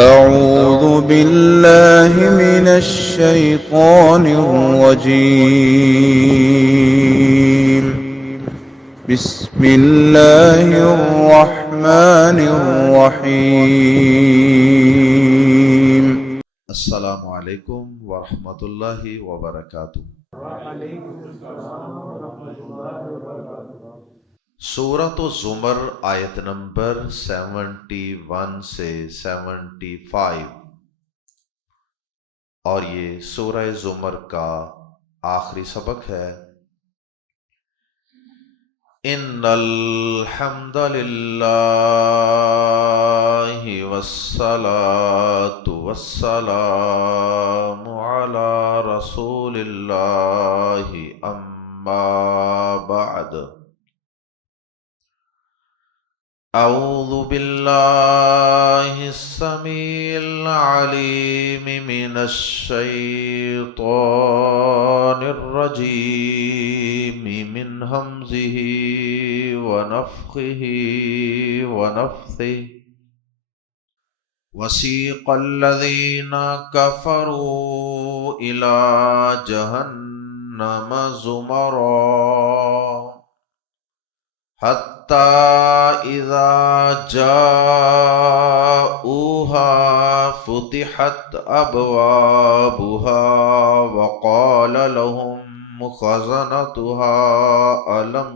أعوذ بالله من الشيطان الرجيم. بسم الله الرحمن الرحيم. السلام علیکم ورحمۃ اللہ وبرکاتہ۔ سورۃ الزمر آیت نمبر 71 سے 75، اور یہ سورہ زمر کا آخری سبق ہے۔ ان الحمد للہ والصلاة والسلام علی رسول اللہ اما بعد۔ اعوذ باللہ السمیع العلیم من الشیطان الرجیم من ہمزہ ونفخہ ونفثہ۔ وسیق الذین کفروا الی جہنم زمرا حتی اذا جاؤوها فتحت ابوابها وقال لهم خزنتها ألم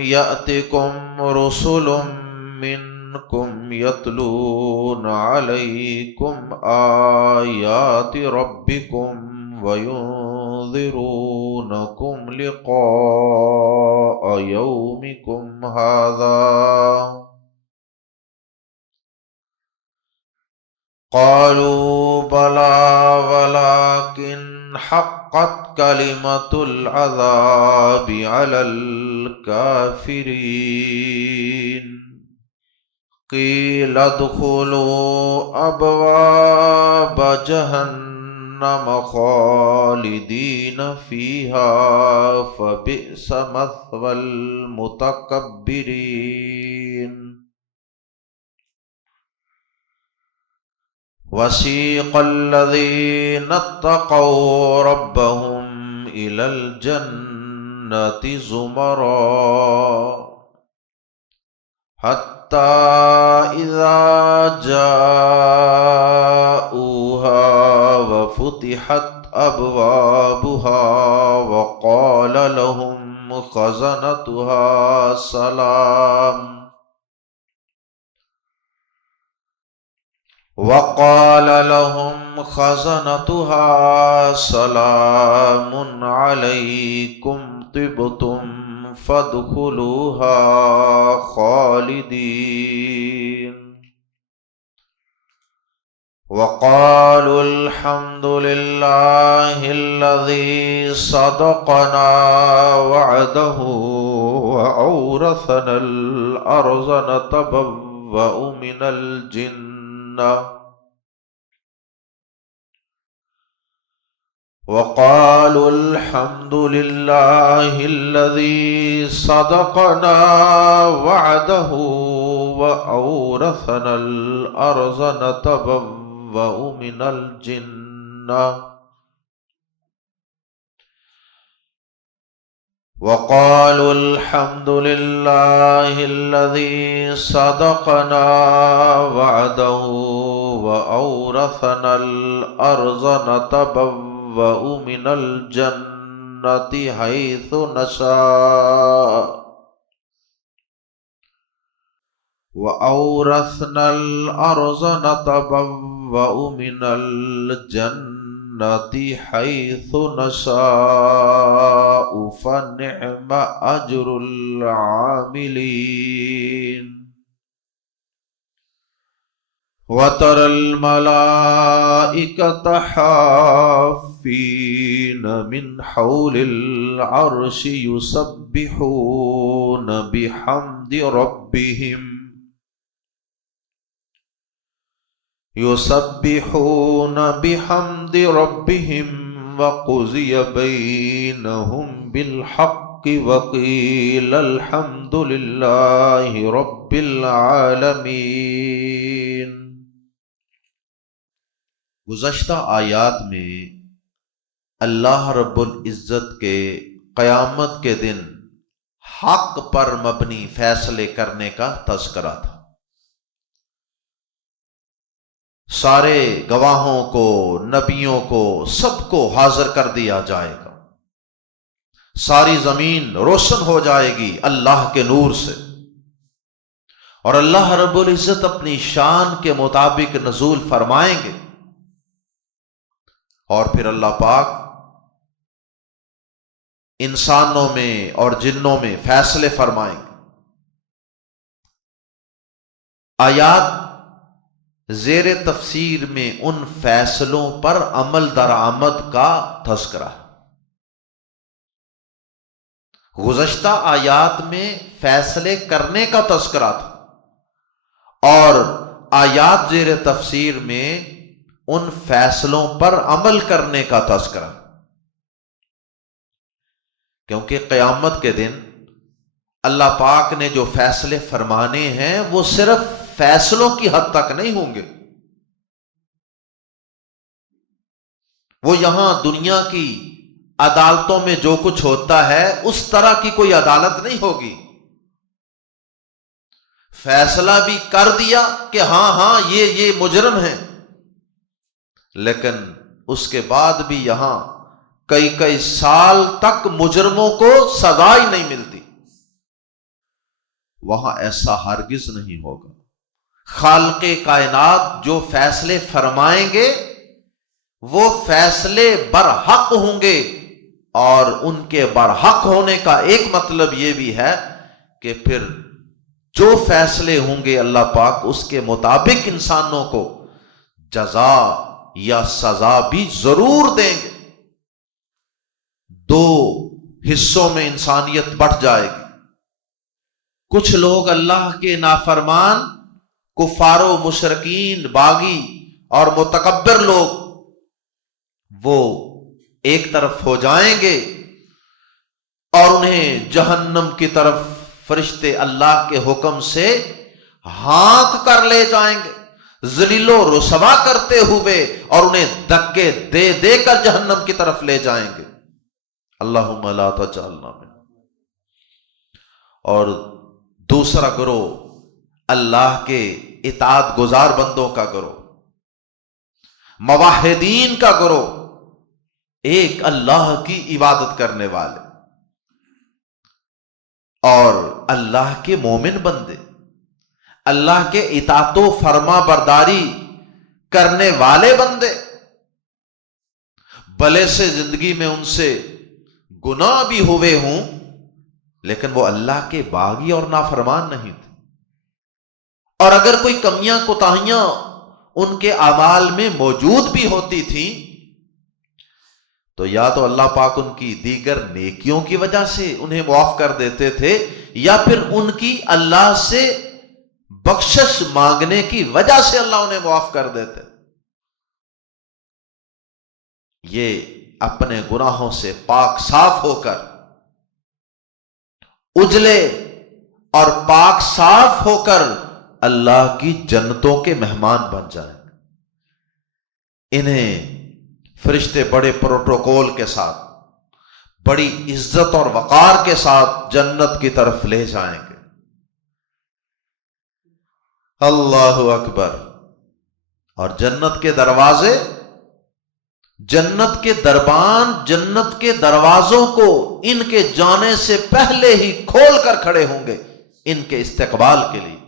يأتكم رسل منكم يتلون عليكم آيات ربكم وينذرونكم لقاء يومكم هذا؟ قالوا بلى ولكن حقت كلمة العذاب على الكافرين قيل ادخلوا أبواب جهنم خالدين فيها فبئس مثوى المتكبرين۔ وسيق الذين اتقوا ربهم إلى الجنة زمرا حتى إذا جاءوها وفتحت أبوابها وقال لهم خزنتها سلام عليكم طبتم فادخلوها خالدين وقالوا الحمد لله الذي صدقنا وعده وأورثنا الأرض نتبوأ من الجنة وقالوا الحمد لله الذي صدقنا وعده وأورثنا الأرض نتبوأ من الجنة وقالوا الحمد لله الذي صدقنا وعده وأورثنا الأرض نتبوأ من الجنة حيث نشاء وأورثنا الأرض نتبوأ من الجنة حيث نشاء فنعم أجر العاملين۔ وترى الملائكة حافين من حول العرش يسبحون بحمد ربهم وقضي بينهم بالحق وقیل الحمد للہ رب العالمین۔ گزشتہ آیات میں اللہ رب العزت کے قیامت کے دن حق پر مبنی فیصلے کرنے کا تذکرہ تھا۔ سارے گواہوں کو، نبیوں کو، سب کو حاضر کر دیا جائے گا، ساری زمین روشن ہو جائے گی اللہ کے نور سے، اور اللہ رب العزت اپنی شان کے مطابق نزول فرمائیں گے، اور پھر اللہ پاک انسانوں میں اور جنوں میں فیصلے فرمائیں گے۔ آیات زیر تفسیر میں ان فیصلوں پر عمل درآمد کا تذکرہ ہے۔ گزشتہ آیات میں فیصلے کرنے کا تذکرہ تھا، اور آیات زیر تفسیر میں ان فیصلوں پر عمل کرنے کا تذکرہ، کیونکہ قیامت کے دن اللہ پاک نے جو فیصلے فرمانے ہیں وہ صرف فیصلوں کی حد تک نہیں ہوں گے، وہ یہاں دنیا کی عدالتوں میں جو کچھ ہوتا ہے اس طرح کی کوئی عدالت نہیں ہوگی۔ فیصلہ بھی کر دیا کہ ہاں یہ مجرم ہیں، لیکن اس کے بعد بھی یہاں کئی سال تک مجرموں کو سزا ہی نہیں ملتی۔ وہاں ایسا ہرگز نہیں ہوگا۔ خالق کائنات جو فیصلے فرمائیں گے وہ فیصلے برحق ہوں گے، اور ان کے برحق ہونے کا ایک مطلب یہ بھی ہے کہ پھر جو فیصلے ہوں گے اللہ پاک اس کے مطابق انسانوں کو جزا یا سزا بھی ضرور دیں گے۔ دو حصوں میں انسانیت بٹ جائے گی۔ کچھ لوگ اللہ کے نافرمان، کفار و مشرکین، باغی اور متکبر لوگ، وہ ایک طرف ہو جائیں گے اور انہیں جہنم کی طرف فرشتے اللہ کے حکم سے ہانک کر لے جائیں گے، ذلیل و رسوا کرتے ہوئے، اور انہیں دھکے دے دے کر جہنم کی طرف لے جائیں گے۔ اللہم لا تجعلنا منہم۔ اور دوسرا گروہ اللہ کے اطاعت گزار بندوں کا گروہ، موحدین کا گروہ، ایک اللہ کی عبادت کرنے والے اور اللہ کے مومن بندے، اللہ کے اطاعت و فرما برداری کرنے والے بندے، بھلے سے زندگی میں ان سے گناہ بھی ہوئے ہوں لیکن وہ اللہ کے باغی اور نافرمان نہیں تھے، اور اگر کوئی کمیاں کوتاہیاں ان کے اعمال میں موجود بھی ہوتی تھیں تو یا تو اللہ پاک ان کی دیگر نیکیوں کی وجہ سے انہیں معاف کر دیتے تھے، یا پھر ان کی اللہ سے بخشش مانگنے کی وجہ سے اللہ انہیں معاف کر دیتے۔ یہ اپنے گناہوں سے پاک صاف ہو کر، اجلے اور پاک صاف ہو کر اللہ کی جنتوں کے مہمان بن جائیں۔ انہیں فرشتے بڑے پروٹوکول کے ساتھ، بڑی عزت اور وقار کے ساتھ جنت کی طرف لے جائیں گے۔ اللہ اکبر۔ اور جنت کے دروازے، جنت کے دربان، جنت کے دروازوں کو ان کے جانے سے پہلے ہی کھول کر کھڑے ہوں گے ان کے استقبال کے لیے۔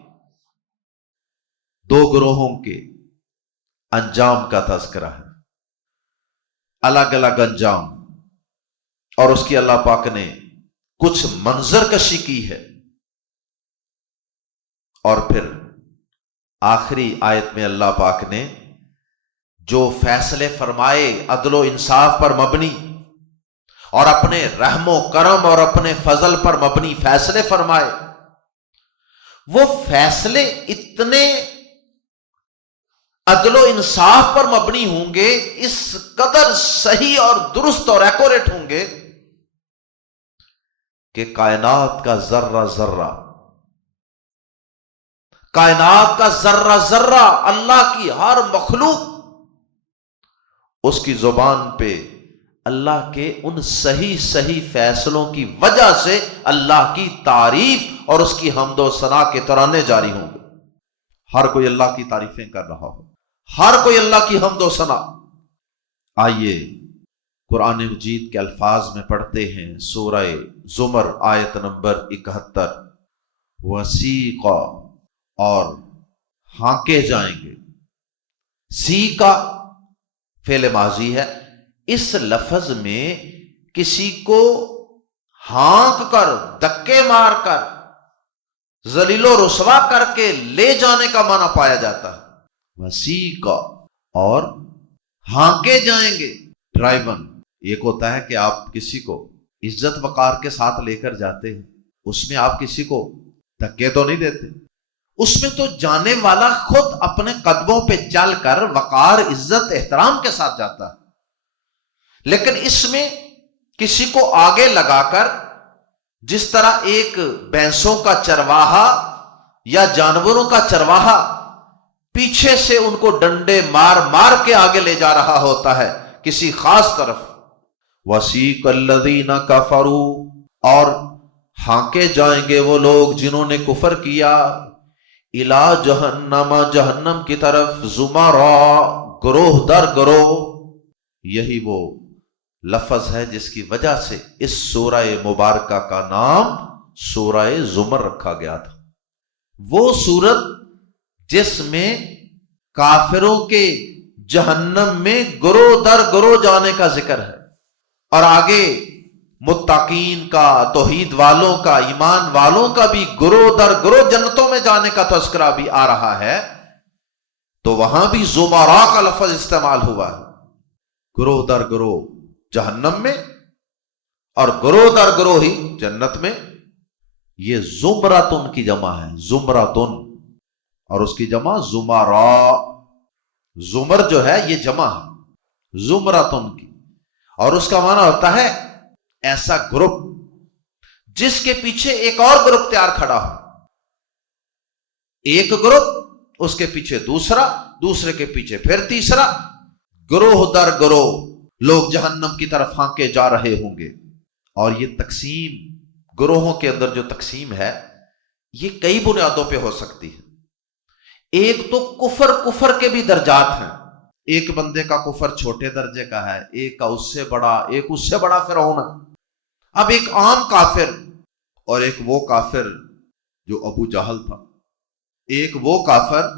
دو گروہوں کے انجام کا تذکرہ ہے، الگ الگ انجام، اور اس کی اللہ پاک نے کچھ منظر کشی کی ہے۔ اور پھر آخری آیت میں اللہ پاک نے جو فیصلے فرمائے عدل و انصاف پر مبنی، اور اپنے رحم و کرم اور اپنے فضل پر مبنی فیصلے فرمائے، وہ فیصلے اتنے عدل و انصاف پر مبنی ہوں گے، اس قدر صحیح اور درست اور ایکوریٹ ہوں گے کہ کائنات کا ذرہ ذرہ، کائنات کا ذرہ ذرہ، اللہ کی ہر مخلوق اس کی زبان پہ اللہ کے ان صحیح صحیح فیصلوں کی وجہ سے اللہ کی تعریف اور اس کی حمد و ثنا کے ترانے جاری ہوں گے۔ ہر کوئی اللہ کی تعریفیں کر رہا ہو، ہر کوئی اللہ کی حمد و ثنا۔ آئیے قرآن مجید کے الفاظ میں پڑھتے ہیں سورہ زمر آیت نمبر 71، وسیق، اور ہانکے جائیں گے۔ سیقا فعل ماضی ہے، اس لفظ میں کسی کو ہانک کر، دھکے مار کر، ذلیل و رسوا کر کے لے جانے کا معنی پایا جاتا ہے۔ وسیقا، اور ہانکے جائیں گے۔ ڈرائیون، ایک ہوتا ہے کہ آپ کسی کو عزت وقار کے ساتھ لے کر جاتے ہیں، اس میں آپ کسی کو دھکے تو نہیں دیتے، اس میں تو جانے والا خود اپنے قدموں پہ چل کر وقار، عزت، احترام کے ساتھ جاتا ہے۔ لیکن اس میں کسی کو آگے لگا کر، جس طرح ایک بھینسوں کا چرواہا یا جانوروں کا چرواہا پیچھے سے ان کو ڈنڈے مار مار کے آگے لے جا رہا ہوتا ہے کسی خاص طرف۔ وَسِيقَ الَّذِينَ كَفَرُوا، اور ہانکے جائیں گے وہ لوگ جنہوں نے کفر کیا، اِلَى جَهَنَّمَ، جہنم کی طرف، زُمَرًا، گروہ در گروہ۔ یہی وہ لفظ ہے جس کی وجہ سے اس سورہ مبارکہ کا نام سورہ زمر رکھا گیا تھا۔ وہ سورت جس میں کافروں کے جہنم میں گروہ در گروہ جانے کا ذکر ہے، اور آگے متقین کا، توحید والوں کا، ایمان والوں کا بھی گروہ در گروہ جنتوں میں جانے کا تذکرہ بھی آ رہا ہے، تو وہاں بھی زمراء کا لفظ استعمال ہوا ہے۔ گروہ در گروہ جہنم میں اور گروہ در گروہ ہی جنت میں۔ یہ زمرتن کی جمع ہے، زمرتن، اور اس کی جمع زمراء۔ زمر جو ہے یہ جمع ہے زمرتن کی، اور اس کا معنی ہوتا ہے ایسا گروپ جس کے پیچھے ایک اور گروپ تیار کھڑا ہو۔ ایک گروپ، اس کے پیچھے دوسرا، دوسرے کے پیچھے پھر تیسرا، گروہ در گروہ لوگ جہنم کی طرف ہانکے جا رہے ہوں گے۔ اور یہ تقسیم، گروہوں کے اندر جو تقسیم ہے، یہ کئی بنیادوں پہ ہو سکتی ہے۔ ایک تو کفر کے بھی درجات ہیں۔ ایک بندے کا کفر چھوٹے درجے کا ہے، ایک کا اس سے بڑا، ایک اس سے بڑا فرعون ہے۔ اب ایک عام کافر اور ایک وہ کافر جو ابو جہل تھا، ایک وہ کافر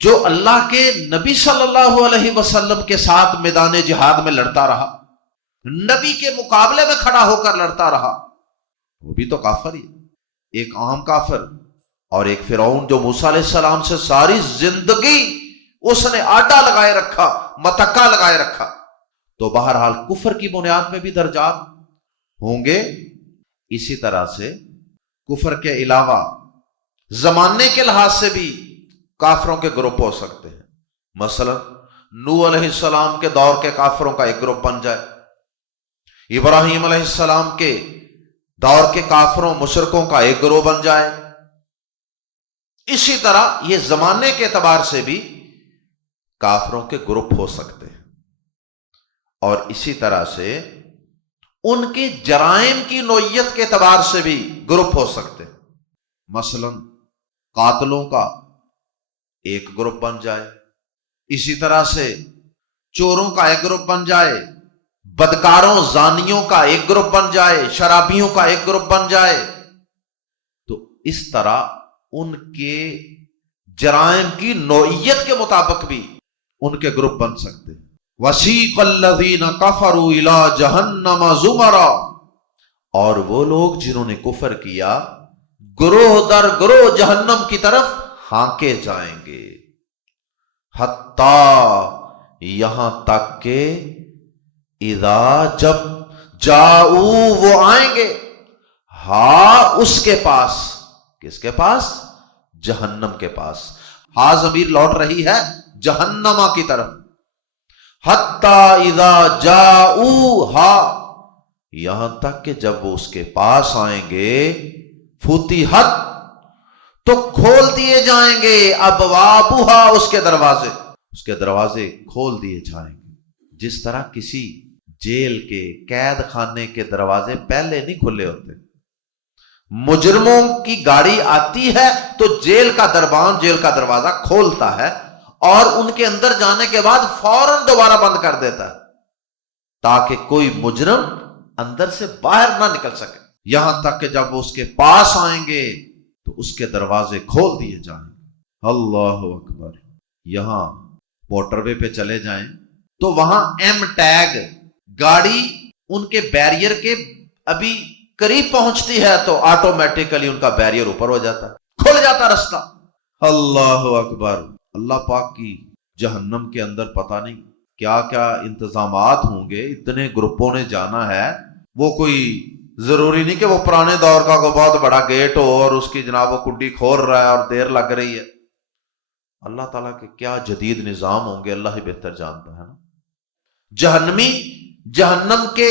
جو اللہ کے نبی صلی اللہ علیہ وسلم کے ساتھ میدان جہاد میں لڑتا رہا، نبی کے مقابلے میں کھڑا ہو کر لڑتا رہا، وہ بھی تو کافر ہی۔ ایک عام کافر اور ایک فرعون جو موسیٰ علیہ السلام سے ساری زندگی اس نے آٹا لگائے رکھا، متکا لگائے رکھا۔ تو بہرحال کفر کی بنیاد میں بھی درجات ہوں گے۔ اسی طرح سے کفر کے علاوہ زمانے کے لحاظ سے بھی کافروں کے گروپ ہو سکتے ہیں۔ مثلا نوح علیہ السلام کے دور کے کافروں کا ایک گروپ بن جائے، ابراہیم علیہ السلام کے دور کے کافروں، مشرکوں کا ایک گروہ بن جائے۔ اسی طرح یہ زمانے کے اعتبار سے بھی کافروں کے گروپ ہو سکتے ہیں، اور اسی طرح سے ان کے جرائم کی نوعیت کے اعتبار سے بھی گروپ ہو سکتے ہیں۔ مثلا قاتلوں کا ایک گروپ بن جائے، اسی طرح سے چوروں کا ایک گروپ بن جائے، بدکاروں، زانیوں کا ایک گروپ بن جائے، شرابیوں کا ایک گروپ بن جائے۔ تو اس طرح ان کے جرائم کی نوعیت کے مطابق بھی ان کے گروپ بن سکتے ہیں۔ وَسِيقَ الَّذِينَ كَفَرُوا إِلَى جَهَنَّمَ زُمَرًا، اور وہ لوگ جنہوں نے کفر کیا گروہ در گروہ جہنم کی طرف ہانکے جائیں گے، حتیٰ یہاں تک کہ اذا جب جاؤ وہ آئیں گے، ہاں اس کے پاس، کس کے پاس؟ جہنم کے پاس۔ ہاں ضمیر لوٹ رہی ہے جہنما کی طرف۔ حتی اذا جاؤ ہا، یہاں تک کہ جب وہ اس کے پاس آئیں گے فتحت تو کھول دیے جائیں گے ابوابھا اس کے دروازے کھول دیے جائیں گے، جس طرح کسی جیل کے قید خانے کے دروازے پہلے نہیں کھلے ہوتے۔ مجرموں کی گاڑی آتی ہے تو جیل کا دربان جیل کا دروازہ کھولتا ہے اور ان کے اندر جانے کے بعد فوراً دوبارہ بند کر دیتا ہے تاکہ کوئی مجرم اندر سے باہر نہ نکل سکے، یہاں تک کہ جب وہ اس کے پاس آئیں گے تو اس کے دروازے کھول دیے جائیں گے۔ اللہ اکبر۔ یہاں موٹر وے پہ چلے جائیں تو وہاں ایم ٹیگ گاڑی ان کے بیریئر کے ابھی قریب پہنچتی ہے تو آٹومیٹیکلی ان کا بیریئر اوپر ہو جاتا ہے، کھل جاتا رستہ۔ اللہ اکبر۔ اللہ پاک کی جہنم کے اندر پتہ نہیں کیا کیا انتظامات ہوں گے، اتنے گروپوں نے جانا ہے، وہ کوئی ضروری نہیں کہ وہ پرانے دور کا کوئی بہت بڑا گیٹ ہو اور اس کی جناب وہ کنڈی کھول رہا ہے اور دیر لگ رہی ہے۔ اللہ تعالیٰ کے کیا جدید نظام ہوں گے، اللہ ہی بہتر جانتا ہے نا۔ جہنمی جہنم کے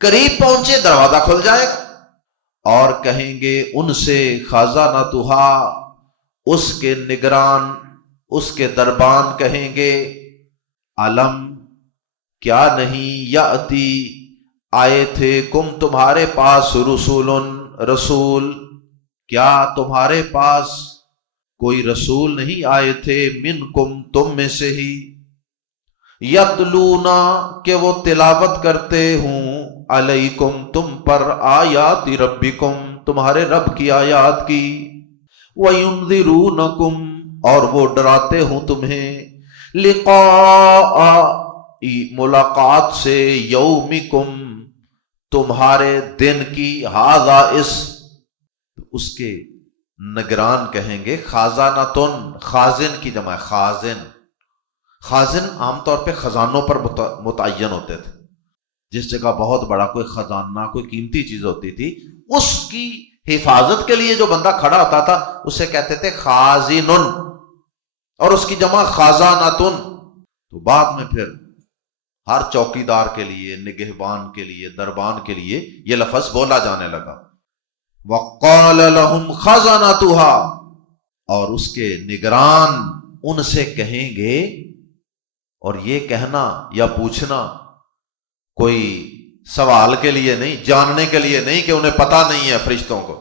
قریب پہنچے دروازہ کھل جائے گا اور کہیں گے ان سے خزانتہا، اس کے نگران اس کے دربان کہیں گے علم کیا نہیں یاتی آئے تھے کم تمہارے پاس رسول کیا تمہارے پاس کوئی رسول نہیں آئے تھے منکم تم میں سے ہی یتلونا کہ وہ تلاوت کرتے ہوں علیکم تم پر آیات ربکم تمہارے رب کی آیات کی وینذرونکم اور وہ ڈراتے ہوں تمہیں لقاء ملاقات سے یومکم تمہارے دن کی ہذا اس کے نگران کہیں گے خازانتن خازن کی جمع خازن عام طور پہ خزانوں پر متعین ہوتے تھے، جس جگہ بہت بڑا کوئی خزانہ کوئی قیمتی چیز ہوتی تھی اس کی حفاظت کے لیے جو بندہ کھڑا ہوتا تھا اسے کہتے تھے خازن اور اس کی جمع خازانتن۔ تو بعد میں پھر ہر چوکیدار کے لیے نگہبان کے لیے دربان کے لیے یہ لفظ بولا جانے لگا وقال لهم خزنتها اور اس کے نگران ان سے کہیں گے، اور یہ کہنا یا پوچھنا کوئی سوال کے لیے نہیں، جاننے کے لیے نہیں کہ انہیں پتہ نہیں ہے فرشتوں کو،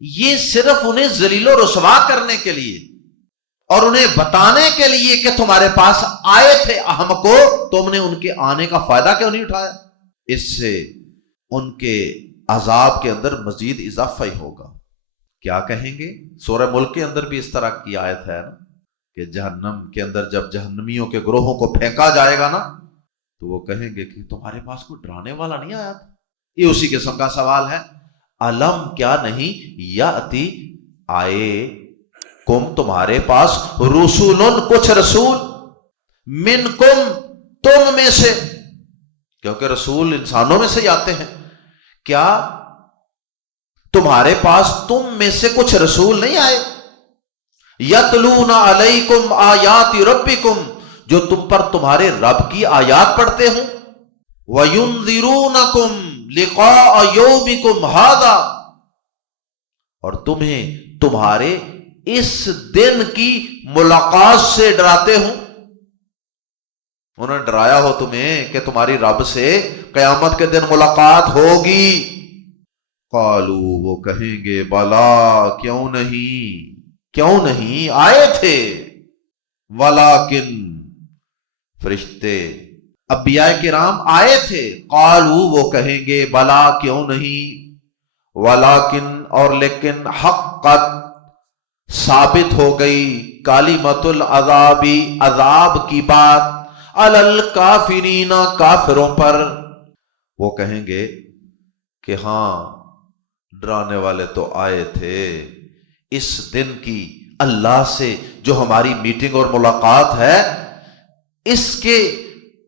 یہ صرف انہیں ذلیل و رسوا کرنے کے لیے اور انہیں بتانے کے لیے کہ تمہارے پاس آئے تھے ہم کو، تم نے ان کے آنے کا فائدہ کیوں نہیں اٹھایا؟ اس سے ان کے عذاب کے اندر مزید اضافہ ہی ہوگا۔ کیا کہیں گے؟ سورہ ملک کے اندر بھی اس طرح کی آیت ہے نا کہ جہنم کے اندر جب جہنمیوں کے گروہوں کو پھینکا جائے گا نا تو وہ کہیں گے کہ تمہارے پاس کوئی ڈرانے والا نہیں آیا تھا۔ یہ اسی قسم کا سوال ہے، علم کیا نہیں یاتی آئے کم تمہارے پاس رسولن کچھ رسول منکم تم میں سے، کیونکہ رسول انسانوں میں سے ہی آتے ہیں، کیا تمہارے پاس تم میں سے کچھ رسول نہیں آئے یتلون علیکم آیات ربکم جو تم پر تمہارے رب کی آیات پڑھتے ہوں وینذرونکم لقاء یومکم ھذا اور تمہیں تمہارے اس دن کی ملاقات سے ڈراتے ہوں، انہوں نے ڈرایا ہو تمہیں کہ تمہاری رب سے قیامت کے دن ملاقات ہوگی۔ قالو وہ کہیں گے بلا کیوں نہیں آئے تھے، ولیکن فرشتے انبیاء کرام آئے تھے، قالو وہ کہیں گے بلا کیوں نہیں، ولیکن اور لیکن حقت ثابت ہو گئی کلمۃ العذاب عذاب کی بات علی الکافرین کافروں پر۔ وہ کہیں گے کہ ہاں ڈرانے والے تو آئے تھے، اس دن کی اللہ سے جو ہماری میٹنگ اور ملاقات ہے اس کے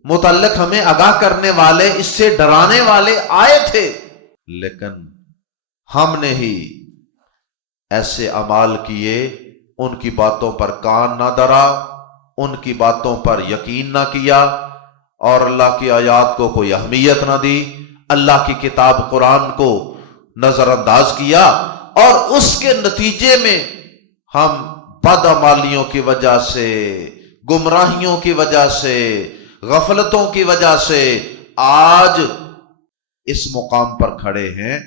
متعلق ہمیں آگاہ کرنے والے اس سے ڈرانے والے آئے تھے، لیکن ہم نے ہی ایسے اعمال کیے ان کی باتوں پر کان نہ دھرا، ان کی باتوں پر یقین نہ کیا اور اللہ کی آیات کو کوئی اہمیت نہ دی، اللہ کی کتاب قرآن کو نظر انداز کیا، اور اس کے نتیجے میں ہم بدعمالیوں کی وجہ سے، گمراہیوں کی وجہ سے، غفلتوں کی وجہ سے آج اس مقام پر کھڑے ہیں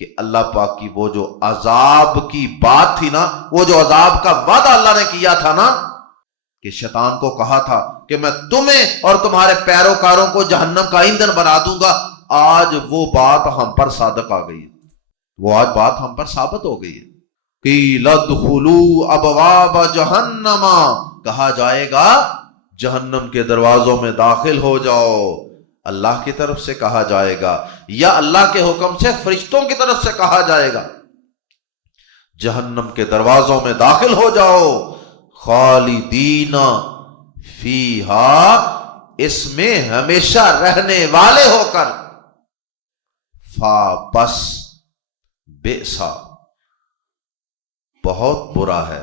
کہ اللہ پاک کی وہ جو عذاب کی بات تھی نا، وہ جو عذاب کا وعدہ اللہ نے کیا تھا نا، کہ شیطان کو کہا تھا کہ میں تمہیں اور تمہارے پیروکاروں کو جہنم کا ایندھن بنا دوں گا، آج وہ بات ہم پر صادق آ گئی ہے، وہ آج بات ہم پر ثابت ہو گئی ہے۔ قیل ادخلوا ابواب جہنم، کہا جائے گا جہنم کے دروازوں میں داخل ہو جاؤ، اللہ کی طرف سے کہا جائے گا، یا اللہ کے حکم سے فرشتوں کی طرف سے کہا جائے گا، جہنم کے دروازوں میں داخل ہو جاؤ، خالدین فیہا، اس میں ہمیشہ رہنے والے ہو کر، فا بس، بئسا، بہت برا ہے،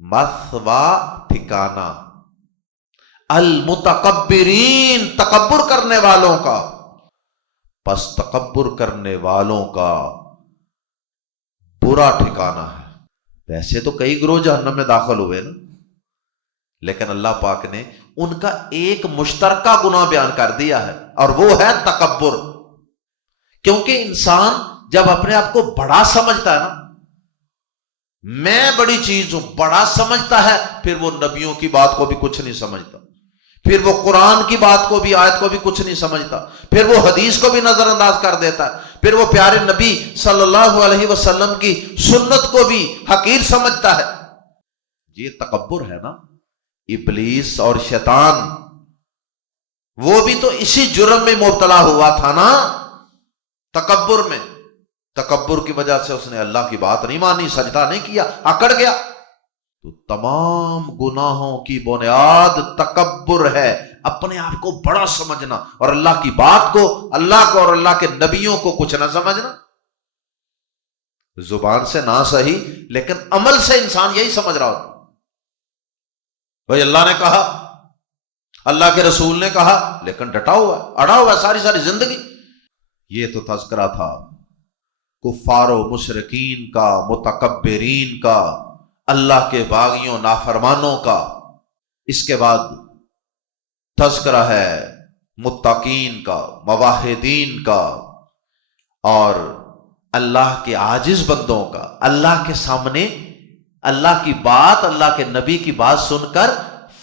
مثوا، ٹھکانہ، المتکبرین، تکبر کرنے والوں کا، پس تکبر کرنے والوں کا برا ٹھکانہ ہے۔ ویسے تو کئی گروہ جہنم میں داخل ہوئے نا، لیکن اللہ پاک نے ان کا ایک مشترکہ گناہ بیان کر دیا ہے، اور وہ ہے تکبر۔ کیونکہ انسان جب اپنے آپ کو بڑا سمجھتا ہے نا، میں بڑی چیز ہوں، بڑا سمجھتا ہے، پھر وہ نبیوں کی بات کو بھی کچھ نہیں سمجھتا، پھر وہ قرآن کی بات کو بھی، آیت کو بھی کچھ نہیں سمجھتا، پھر وہ حدیث کو بھی نظر انداز کر دیتا ہے، پھر وہ پیارے نبی صلی اللہ علیہ وسلم کی سنت کو بھی حقیر سمجھتا ہے۔ یہ تکبر ہے نا۔ ابلیس اور شیطان وہ بھی تو اسی جرم میں مبتلا ہوا تھا نا، تکبر میں۔ تکبر کی وجہ سے اس نے اللہ کی بات نہیں مانی، سجدہ نہیں کیا، اکڑ گیا۔ تو تمام گناہوں کی بنیاد تکبر ہے، اپنے آپ کو بڑا سمجھنا، اور اللہ کی بات کو، اللہ کو اور اللہ کے نبیوں کو کچھ نہ سمجھنا۔ زبان سے نہ صحیح، لیکن عمل سے انسان یہی سمجھ رہا ہوتا، بھائی اللہ نے کہا، اللہ کے رسول نے کہا، لیکن ڈٹا ہوا ہے، اڑا ہوا ہے ساری زندگی۔ یہ تو تذکرہ تھا کفار و مشرکین کا، متکبرین کا، اللہ کے باغیوں نافرمانوں کا۔ اس کے بعد تذکرہ ہے متقین کا، موحدین کا، اور اللہ کے عاجز بندوں کا، اللہ کے سامنے اللہ کی بات، اللہ کے نبی کی بات سن کر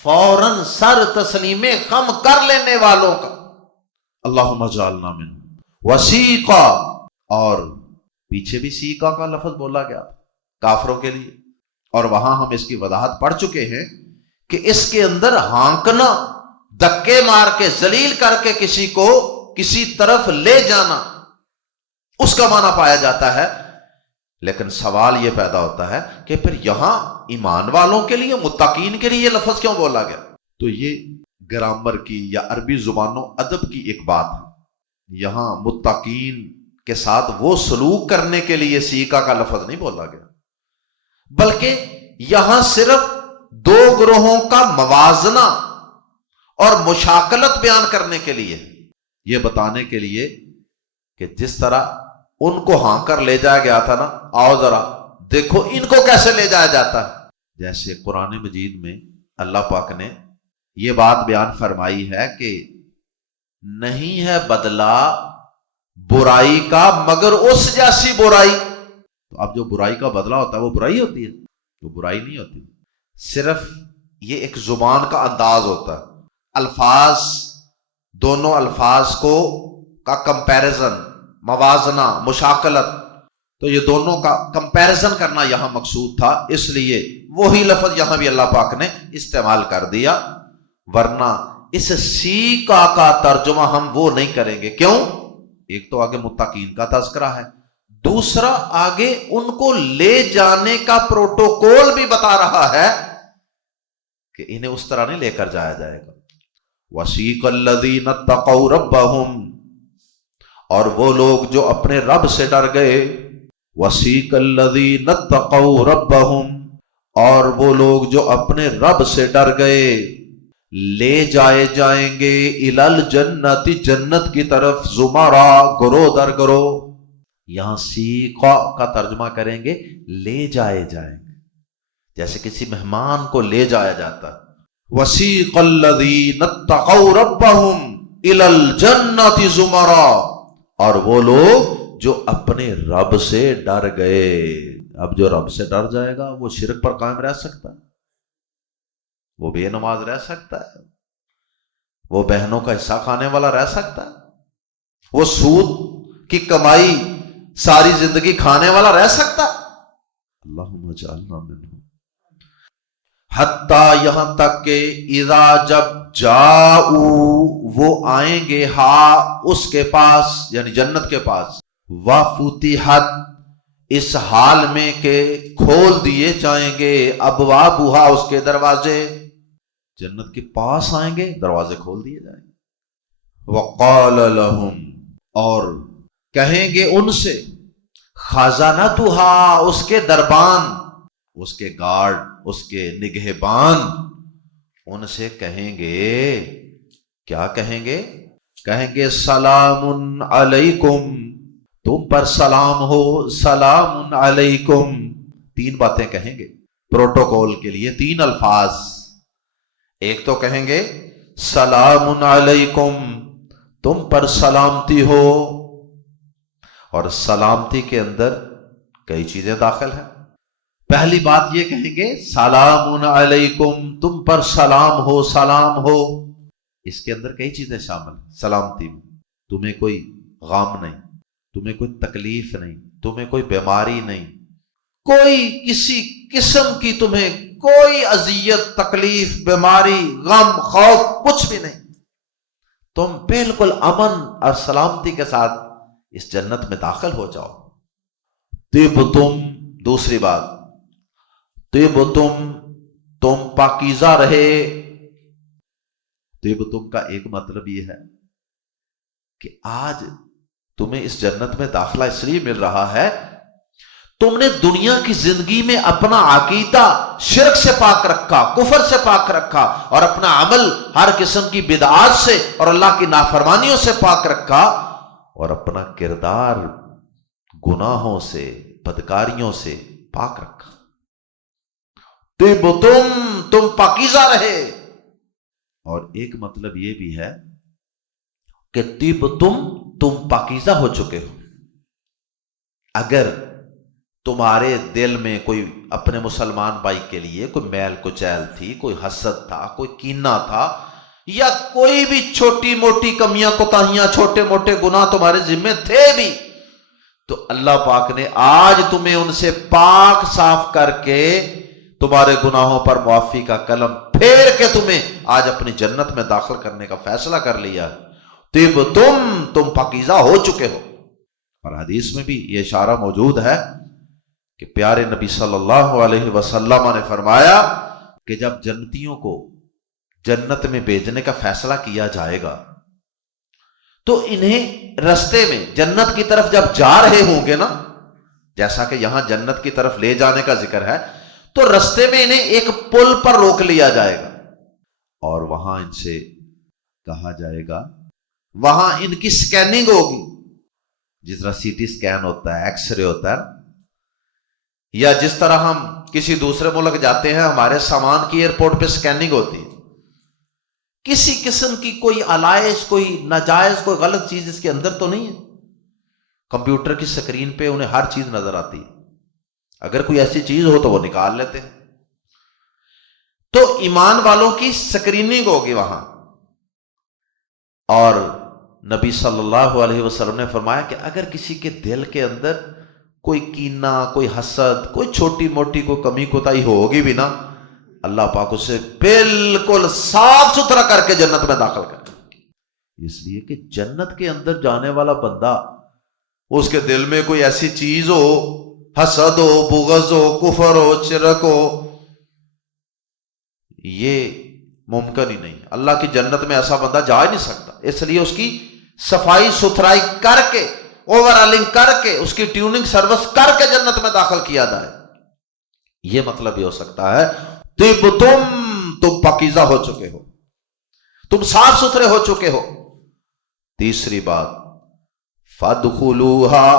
فوراً سر تسلیم خم کر لینے والوں کا۔ اللہم اجعلنا منہم۔ وسیقا، اور پیچھے بھی سیقا کا لفظ بولا گیا کافروں کے لیے، اور وہاں ہم اس کی وضاحت پڑھ چکے ہیں کہ اس کے اندر ہانکنا، دھکے مار کے، ذلیل کر کے کسی کو کسی طرف لے جانا، اس کا معنی پایا جاتا ہے۔ لیکن سوال یہ پیدا ہوتا ہے کہ پھر یہاں ایمان والوں کے لیے، متقین کے لیے یہ لفظ کیوں بولا گیا؟ تو یہ گرامر کی یا عربی زبان و ادب کی ایک بات ہے۔ یہاں متقین کے ساتھ وہ سلوک کرنے کے لیے سیقا کا لفظ نہیں بولا گیا، بلکہ یہاں صرف دو گروہوں کا موازنہ اور مشاکلت بیان کرنے کے لیے، یہ بتانے کے لیے کہ جس طرح ان کو ہاں کر لے جایا گیا تھا نا، آؤ ذرا دیکھو ان کو کیسے لے جایا جاتا ہے۔ جیسے قرآن مجید میں اللہ پاک نے یہ بات بیان فرمائی ہے کہ نہیں ہے بدلہ برائی کا مگر اس جیسی برائی۔ تو اب جو برائی کا بدلہ ہوتا ہے وہ برائی ہوتی ہے؟ وہ برائی نہیں ہوتی، صرف یہ ایک زبان کا انداز ہوتا ہے، الفاظ، دونوں الفاظ کو کا کمپیریزن، موازنہ، مشاکلت، تو یہ دونوں کا کمپیریزن کرنا یہاں مقصود تھا، اس لیے وہی لفظ یہاں بھی اللہ پاک نے استعمال کر دیا، ورنہ اس سیقا کا ترجمہ ہم وہ نہیں کریں گے۔ کیوں؟ ایک تو آگے متقین کا تذکرہ ہے، دوسرا آگے ان کو لے جانے کا پروٹوکول بھی بتا رہا ہے کہ انہیں اس طرح نہیں لے کر جایا جائے گا۔ وَسِيقَ الَّذِينَ اتَّقَوْا رَبَّهُمْ، اور وہ لوگ جو اپنے رب سے ڈر گئے، وَسِيقَ الَّذِينَ اتَّقَوْا رَبَّهُمْ، اور وہ لوگ جو اپنے رب سے ڈر گئے، لے جائے جائیں گے الال جنت، جنت کی طرف، زمرا، گروہ در گروہ. یہاں سیقا کا ترجمہ کریں گے لے جائے جائیں گے، جیسے کسی مہمان کو لے جایا جاتا. وسیق الذین اتقوا ربهم الی الجنۃ زمرا، اور وہ لوگ جو اپنے رب سے ڈر گئے. اب جو رب سے ڈر جائے گا وہ شرک پر قائم رہ سکتا ہے؟ وہ بے نماز رہ سکتا ہے؟ وہ بہنوں کا حصہ کھانے والا رہ سکتا ہے؟ وہ سود کی کمائی ساری زندگی کھانے والا رہ سکتا ہے؟ اللہم اجعلنا منہم. حتیٰ یہاں تک کہ اذا جب جاؤ وہ آئیں گے ہاں اس کے پاس یعنی جنت کے پاس، وفتحت اس حال میں کہ کھول دیے جائیں گے، ابوابها اس کے دروازے. جنت کے پاس آئیں گے دروازے کھول دیے جائیں گے. وقال لهم اور کہیں گے ان سے، خزانتها اس کے دربان، اس کے گارڈ، اس کے نگہبان ان سے کہیں گے، کیا کہیں گے؟ کہیں گے سلام علیکم، تم پر سلام ہو، سلام علیکم. 3 باتیں کہیں گے پروٹوکول کے لیے، 3 الفاظ. ایک تو کہیں گے سلام علیکم، تم پر سلامتی ہو، اور سلامتی کے اندر کئی چیزیں داخل ہیں. پہلی بات یہ کہیں گے سلام علیکم، تم پر سلام ہو، سلام ہو. اس کے اندر کئی چیزیں شامل ہیں. سلامتی میں تمہیں کوئی غم نہیں، تمہیں کوئی تکلیف نہیں، تمہیں کوئی بیماری نہیں، کوئی کسی قسم کی تمہیں کوئی اذیت، تکلیف، بیماری، غم، خوف کچھ بھی نہیں. تم بالکل امن اور سلامتی کے ساتھ اس جنت میں داخل ہو جاؤ. طبتم، دوسری بات طبتم، تم پاکیزہ رہے. طبتم کا ایک مطلب یہ ہے کہ آج تمہیں اس جنت میں داخلہ اس لیے مل رہا ہے تم نے دنیا کی زندگی میں اپنا عقیدہ شرک سے پاک رکھا، کفر سے پاک رکھا، اور اپنا عمل ہر قسم کی بدعات سے اور اللہ کی نافرمانیوں سے پاک رکھا، اور اپنا کردار گناہوں سے، بدکاریوں سے پاک رکھا. تم پاکیزہ رہے. اور ایک مطلب یہ بھی ہے کہ تم پاکیزہ ہو چکے ہو. اگر تمہارے دل میں کوئی اپنے مسلمان بھائی کے لیے کوئی میل کچیل تھی، کوئی حسد تھا، کوئی کینہ تھا، یا کوئی بھی چھوٹی موٹی کمیاں کوتاہیاں، چھوٹے موٹے گناہ تمہارے ذمہ تھے بھی، تو اللہ پاک نے آج تمہیں ان سے پاک صاف کر کے تمہارے گناہوں پر معافی کا قلم پھیر کے تمہیں آج اپنی جنت میں داخل کرنے کا فیصلہ کر لیا. تم پاکیزہ ہو چکے ہو. اور حدیث میں بھی یہ اشارہ موجود ہے کہ پیارے نبی صلی اللہ علیہ وسلم نے فرمایا کہ جب جنتیوں کو جنت میں بھیجنے کا فیصلہ کیا جائے گا تو انہیں رستے میں جنت کی طرف جب جا رہے ہوں گے نا، جیسا کہ یہاں جنت کی طرف لے جانے کا ذکر ہے، تو رستے میں انہیں ایک پل پر روک لیا جائے گا اور وہاں ان سے کہا جائے گا، وہاں ان کی سکیننگ ہوگی، جس طرح سی ٹی سکین ہوتا ہے، ایکس رے ہوتا ہے، یا جس طرح ہم کسی دوسرے ملک جاتے ہیں ہمارے سامان کی ایئرپورٹ پہ سکیننگ ہوتی ہے. کسی قسم کی کوئی علائش، کوئی ناجائز، کوئی غلط چیز اس کے اندر تو نہیں ہے. کمپیوٹر کی سکرین پہ انہیں ہر چیز نظر آتی ہے، اگر کوئی ایسی چیز ہو تو وہ نکال لیتے ہیں. تو ایمان والوں کی سکریننگ ہوگی وہاں. اور نبی صلی اللہ علیہ وسلم نے فرمایا کہ اگر کسی کے دل کے اندر کوئی کینہ، کوئی حسد، کوئی چھوٹی موٹی کوئی کمی کوتاہی ہوگی بھی نا، اللہ پاک اسے بالکل صاف ستھرا کر کے جنت میں داخل کر. اس لیے کہ جنت کے اندر جانے والا بندہ، اس کے دل میں کوئی ایسی چیز ہو، حسد ہو، بغض ہو، کفر ہو، شرک ہو، یہ ممکن ہی نہیں. اللہ کی جنت میں ایسا بندہ جا ہی نہیں سکتا. اس لیے اس کی صفائی ستھرائی کر کے، اوور آلنگ کر کے، اس کی ٹیوننگ سروس کر کے جنت میں داخل کیا جائے. یہ مطلب یہ ہو سکتا ہے تم پاکیزہ ہو چکے ہو. تم صاف ستھرے ہو چکے ہو۔ تیسری بات فادخلوہا،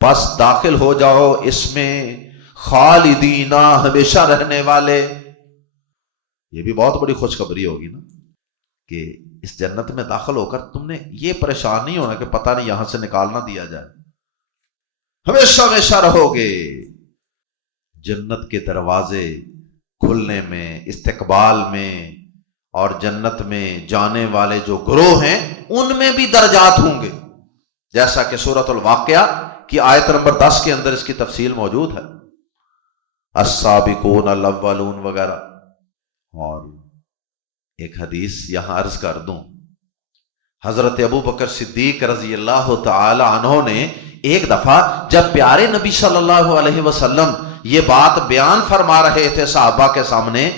پس داخل ہو جاؤ اس میں، خالدینا، ہمیشہ رہنے والے۔ یہ بھی بہت بڑی خوشخبری ہوگی نا کہ اس جنت میں داخل ہو کر تم نے یہ پریشان نہیں ہونا کہ پتہ نہیں یہاں سے نکال نہ دیا جائے، ہمیشہ ہمیشہ رہو گے۔ جنت کے دروازے کھلنے میں، استقبال میں، اور جنت میں جانے والے جو گروہ ہیں ان میں بھی درجات ہوں گے، جیسا کہ سورۃ الواقعہ کی آیت نمبر 10 کے اندر اس کی تفصیل موجود ہے، السابقون الاولون وغیرہ۔ اور ایک حدیث یہاں عرض کر دوں، حضرت ابو بکر صدیق رضی اللہ تعالی عنہ نے ایک دفعہ جب پیارے نبی صلی اللہ علیہ وسلم یہ بات بیان فرما رہے تھے صحابہ کے سامنے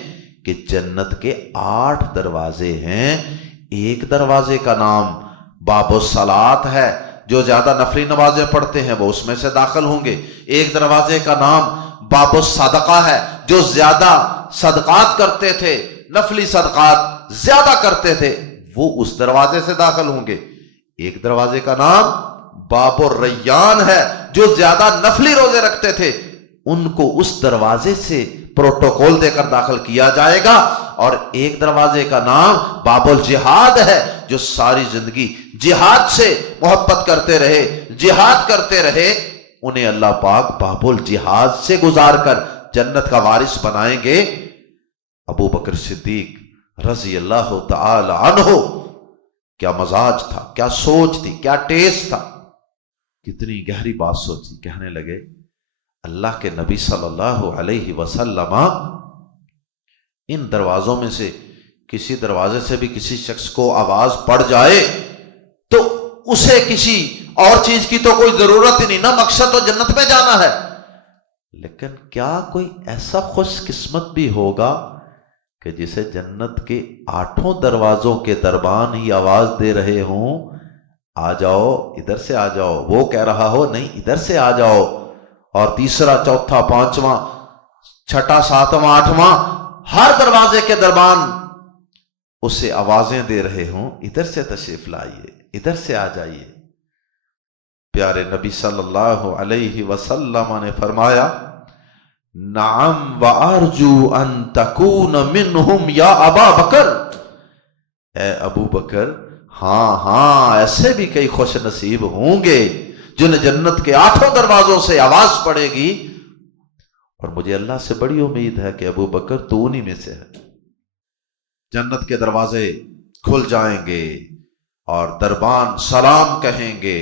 کہ جنت کے 8 دروازے ہیں، ایک دروازے کا نام باب الصلاۃ ہے، جو زیادہ نفلی نمازیں پڑھتے ہیں وہ اس میں سے داخل ہوں گے، ایک دروازے کا نام باب الصدقہ ہے، جو زیادہ صدقات کرتے تھے، نفلی صدقات زیادہ کرتے تھے، وہ اس دروازے سے داخل ہوں گے، ایک دروازے کا نام باب الریان ہے، جو زیادہ نفلی روزے رکھتے تھے ان کو اس دروازے سے پروٹوکول دے کر داخل کیا جائے گا، اور ایک دروازے کا نام باب الجہاد ہے، جو ساری زندگی جہاد سے محبت کرتے رہے، جہاد کرتے رہے، انہیں اللہ پاک باب الجہاد سے گزار کر جنت کا وارث بنائیں گے۔ ابو بکر صدیق رضی اللہ تعالی عنہ، کیا مزاج تھا، کیا سوچ تھی، کیا ٹیسٹ تھا، کتنی گہری بات سوچی، کہنے لگے اللہ کے نبی صلی اللہ علیہ وسلم ان دروازوں میں سے کسی دروازے سے بھی کسی شخص کو آواز پڑ جائے تو اسے کسی اور چیز کی تو کوئی ضرورت ہی نہیں، نہ مقصد تو جنت میں جانا ہے، لیکن کیا کوئی ایسا خوش قسمت بھی ہوگا کہ جسے جنت کے 8 دروازوں کے دربان ہی آواز دے رہے ہوں آ جاؤ، ادھر سے آ جاؤ، وہ کہہ رہا ہو نہیں ادھر سے آ جاؤ، اور تیسرا، چوتھا، پانچواں، چھٹا، ساتواں، آٹھواں، ہر دروازے کے دربان اسے آوازیں دے رہے ہوں ادھر سے تشریف لائیے، ادھر سے آ جائیے۔ پیارے نبی صلی اللہ علیہ وسلم نے فرمایا نعم وارجو ان تکون منہم یا ابا بکر، اے ابو بکر ہاں ہاں ایسے بھی کئی خوش نصیب ہوں گے جنہیں جنت کے 8 دروازوں سے آواز پڑے گی، اور مجھے اللہ سے بڑی امید ہے کہ ابو بکر تو انہی میں سے ہے۔ جنت کے دروازے کھل جائیں گے اور دربان سلام کہیں گے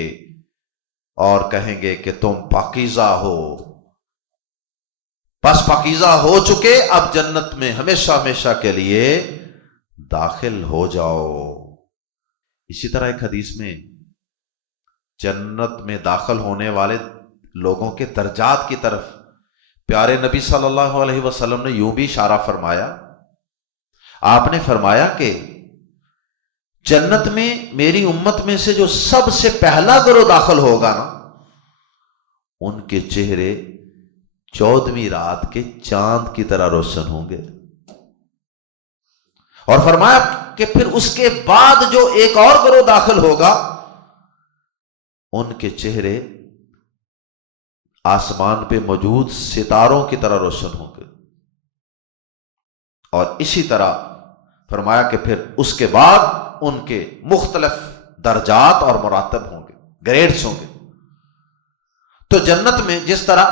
اور کہیں گے کہ تم پاکیزہ ہو، بس پاکیزہ ہو چکے، اب جنت میں ہمیشہ ہمیشہ کے لیے داخل ہو جاؤ۔ اسی طرح ایک حدیث میں جنت میں داخل ہونے والے لوگوں کے درجات کی طرف پیارے نبی صلی اللہ علیہ وسلم نے یوں بھی اشارہ فرمایا، آپ نے فرمایا کہ جنت میں میری امت میں سے جو سب سے پہلا گروہ داخل ہوگا نا، ان کے چہرے 14ویں رات کے چاند کی طرح روشن ہوں گے، اور فرمایا کہ پھر اس کے بعد جو ایک اور گروہ داخل ہوگا ان کے چہرے آسمان پہ موجود ستاروں کی طرح روشن ہوں گے، اور اسی طرح فرمایا کہ پھر اس کے بعد ان کے مختلف درجات اور مراتب ہوں گے، گریڈز ہوں گے۔ تو جنت میں جس طرح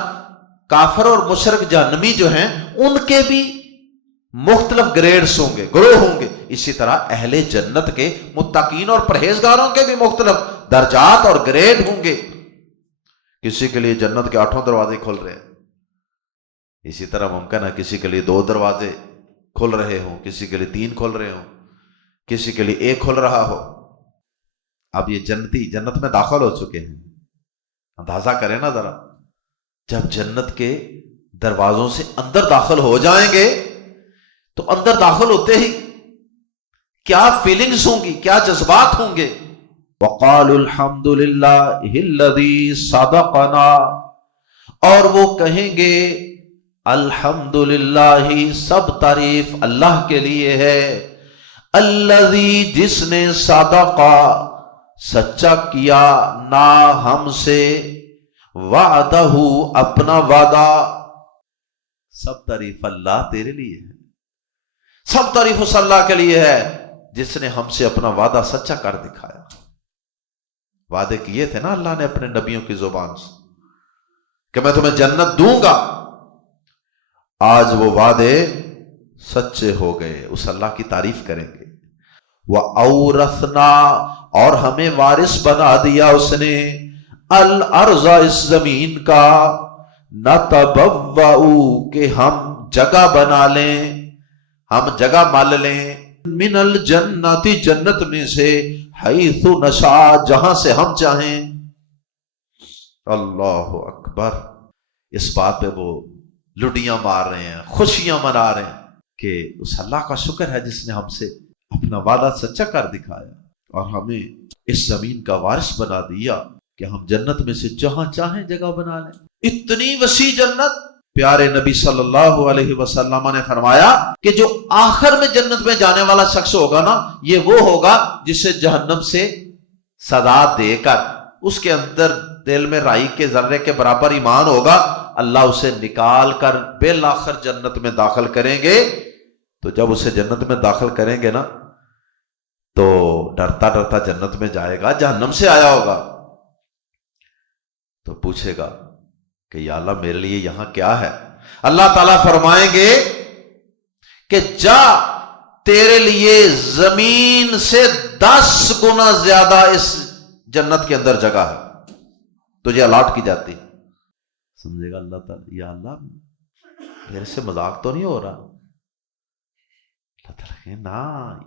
کافر اور مشرک جہنمی جو ہیں ان کے بھی مختلف گریڈز ہوں گے، گروہ ہوں گے، اسی طرح اہل جنت کے متقین اور پرہیزگاروں کے بھی مختلف درجات اور گریڈ ہوں گے۔ کسی کے لیے جنت کے 8 دروازے کھل رہے ہیں، اسی طرح ممکن ہے کسی کے لیے 2 دروازے کھل رہے ہوں، کسی کے لیے 3 کھل رہے ہوں، کسی کے لیے 1 کھل رہا ہو۔ اب یہ جنتی جنت میں داخل ہو چکے ہیں، اندازہ کریں نا ذرا، جب جنت کے دروازوں سے اندر داخل ہو جائیں گے تو اندر داخل ہوتے ہی کیا فیلنگز ہوں گی، کیا جذبات ہوں گے۔ وَقَالُوا الْحَمْدُ لِلَّهِ الَّذِي صَدَقَنَا، اور وہ کہیں گے الحمدللہ، سب تعریف اللہ کے لیے ہے، الذی جس نے صدقہ سچا کیا نا ہم سے وعدہ اپنا وعدہ. سب تعریف اللہ تیرے لیے ہے، سب تعریف اس اللہ کے لیے ہے جس نے ہم سے اپنا وعدہ سچا کر دکھایا. وعدے کیے تھے نا اللہ نے اپنے نبیوں کی زبان سے کہ میں تمہیں جنت دوں گا، آج وہ وعدے سچے ہو گئے. اس اللہ کی تعریف کریں گے. وَأَوْرَثْنَا اور ہمیں وارث بنا دیا اس نے الارض اس زمین کا، نَتَبَوَّأُ کہ ہم جگہ بنا لیں، ہم جگہ مال لیں، من الجنت جنت میں سے، حیث نشاء جہاں سے ہم چاہیں. اللہ اکبر. اس بات پہ وہ لڈیاں مار رہے ہیں، خوشیاں منا رہے ہیں کہ اس اللہ کا شکر ہے جس نے ہم سے اپنا وعدہ سچا کر دکھایا اور ہمیں اس زمین کا وارث بنا دیا کہ ہم جنت میں سے جہاں چاہیں جگہ بنا لیں. اتنی وسیع جنت. پیارے نبی صلی اللہ علیہ وسلم نے فرمایا کہ جو آخر میں جنت میں جانے والا شخص ہوگا نا، یہ وہ ہوگا جسے جہنم سے سزا دے کر اس کے اندر دل میں رائی کے ذرے کے برابر ایمان ہوگا، اللہ اسے نکال کر بالآخر جنت میں داخل کریں گے. تو جب اسے جنت میں داخل کریں گے نا تو ڈرتا ڈرتا جنت میں جائے گا، جہنم سے آیا ہوگا تو پوچھے گا کہ یا اللہ میرے لیے یہاں کیا ہے. اللہ تعالیٰ فرمائیں گے کہ جا تیرے لیے زمین سے 10 گنا زیادہ اس جنت کے اندر جگہ ہے، تجھے الاٹ کی جاتی. سمجھے گا اللہ تعالیٰ یا اللہ میرے سے مذاق تو نہیں ہو رہا. اللہ تعالیٰ کہ نا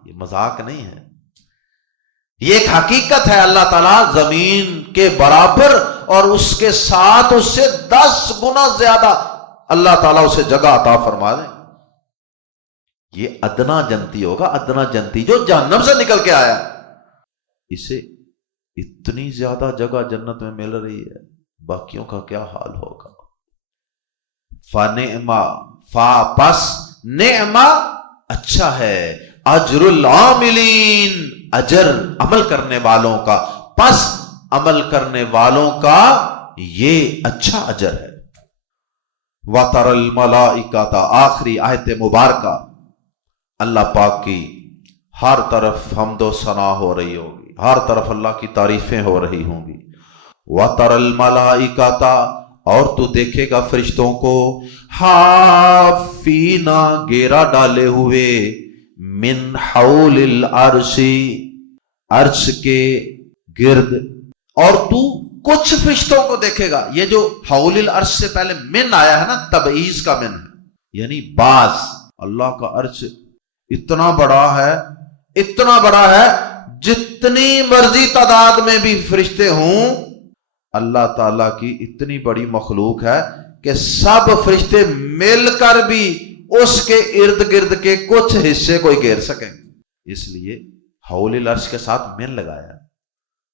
یہ مذاق نہیں ہے، یہ ایک حقیقت ہے. اللہ تعالیٰ زمین کے برابر اور اس کے ساتھ اس سے 10 گنا زیادہ اللہ تعالیٰ اسے جگہ عطا فرما دیں. یہ ادنا جنتی ہوگا، ادنا جنتی جو جہنم سے نکل کے آیا، اسے اتنی زیادہ جگہ جنت میں مل رہی ہے، باقیوں کا کیا حال ہوگا. فَنِعْمَ پس نعمہ اچھا ہے، اجر العاملین اجر عمل کرنے والوں کا، پس عمل کرنے والوں کا یہ اچھا اجر ہے. وَتَرَى الْمَلَائِكَةَ آخری آیت مبارکہ. اللہ پاک کی ہر طرف حمد و ثنا ہو رہی ہوگی، ہر طرف اللہ کی تعریفیں ہو رہی ہوں گی. وَتَرَى الْمَلَائِكَةَ اور تو دیکھے گا فرشتوں کو، حافین گھیرا ڈالے ہوئے، من حول العرش عرش کے گرد. اور تو کچھ فرشتوں کو دیکھے گا. یہ جو حول العرش سے پہلے من آیا ہے نا، تبعیض کا من ہے، یعنی بعض. اللہ کا عرش اتنا بڑا ہے، اتنا بڑا ہے، جتنی مرضی تعداد میں بھی فرشتے ہوں، اللہ تعالیٰ کی اتنی بڑی مخلوق ہے کہ سب فرشتے مل کر بھی اس کے ارد گرد کے کچھ حصے کوئی گھیر سکیں. اس لیے حول العرش کے ساتھ من لگایا.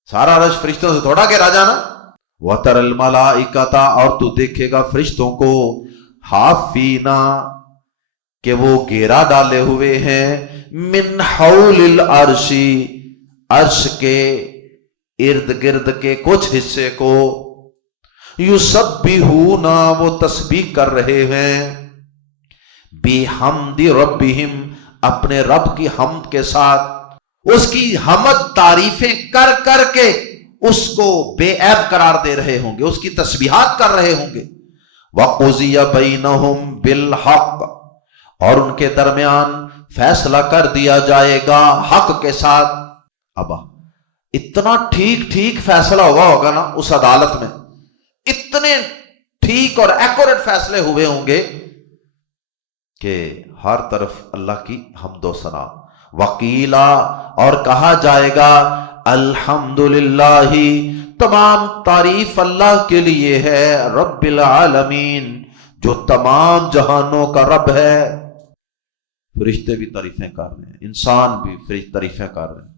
سارا عرش فرشتوں سے تھوڑا گھیرا جانا. وَتَرَى الْمَلَائِكَةَ اور تو دیکھے گا فرشتوں کو، حافینا کہ وہ گھیرا ڈالے ہوئے ہیں، من حول العرش عرش کے ارد گرد کے کچھ حصے کو، یسبحون وہ تسبیح کر رہے ہیں، بحمد ربہم اپنے رب کی حمد کے ساتھ، اس کی حمد تعریفیں کر کر کے اس کو بے عیب قرار دے رہے ہوں گے، اس کی تسبیحات کر رہے ہوں گے. وَقُضِیَ بَیْنَهُمْ بِالْحَقِّ اور ان کے درمیان فیصلہ کر دیا جائے گا حق کے ساتھ. اب اتنا ٹھیک ٹھیک فیصلہ ہوا ہوگا نا اس عدالت میں، اتنے ٹھیک اور ایکوریٹ فیصلے ہوئے ہوں گے کہ ہر طرف اللہ کی حمد و ثنا. وقیلا اور کہا جائے گا الحمدللہ تمام تعریف اللہ کے لیے ہے، رب العالمین جو تمام جہانوں کا رب ہے. فرشتے بھی تعریفیں کر رہے ہیں، انسان بھی فرشتے تعریفیں کر رہے ہیں،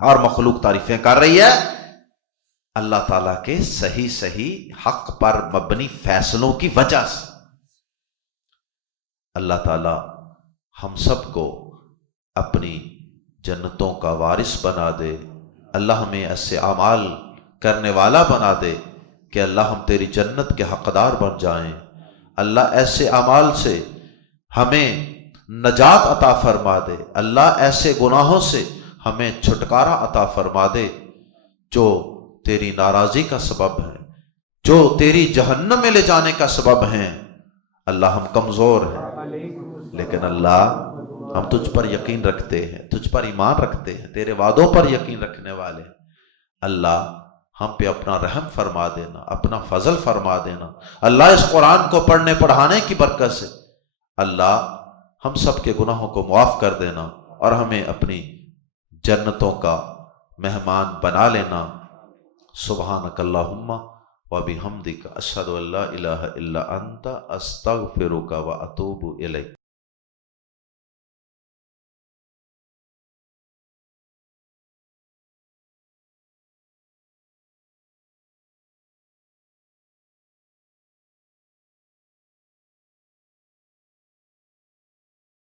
اور مخلوق تعریفیں کر رہی ہے اللہ تعالیٰ کے صحیح صحیح حق پر مبنی فیصلوں کی وجہ سے. اللہ تعالیٰ ہم سب کو اپنی جنتوں کا وارث بنا دے۔ اللہ ہمیں ایسے اعمال کرنے والا بنا دے کہ اللہ ہم تیری جنت کے حقدار بن جائیں۔ اللہ ایسے اعمال سے ہمیں نجات عطا فرما دے۔ اللہ ایسے گناہوں سے ہمیں چھٹکارا عطا فرما دے جو تیری ناراضی کا سبب ہے، جو تیری جہنم میں لے جانے کا سبب ہیں۔ اللہ ہم کمزور ہیں، لیکن اللہ ہم تجھ پر یقین رکھتے ہیں، تجھ پر ایمان رکھتے ہیں، تیرے وعدوں پر یقین رکھنے والے ہیں۔ اللہ ہم پہ اپنا رحم فرما دینا، اپنا فضل فرما دینا۔ اللہ اس قرآن کو پڑھنے پڑھانے کی برکت سے اللہ ہم سب کے گناہوں کو معاف کر دینا اور ہمیں اپنی جنتوں کا مہمان بنا لینا۔ سبحانک اللہم و بحمدک اشہد ان لا الہ الا انت استغفرک و اتوب الیک۔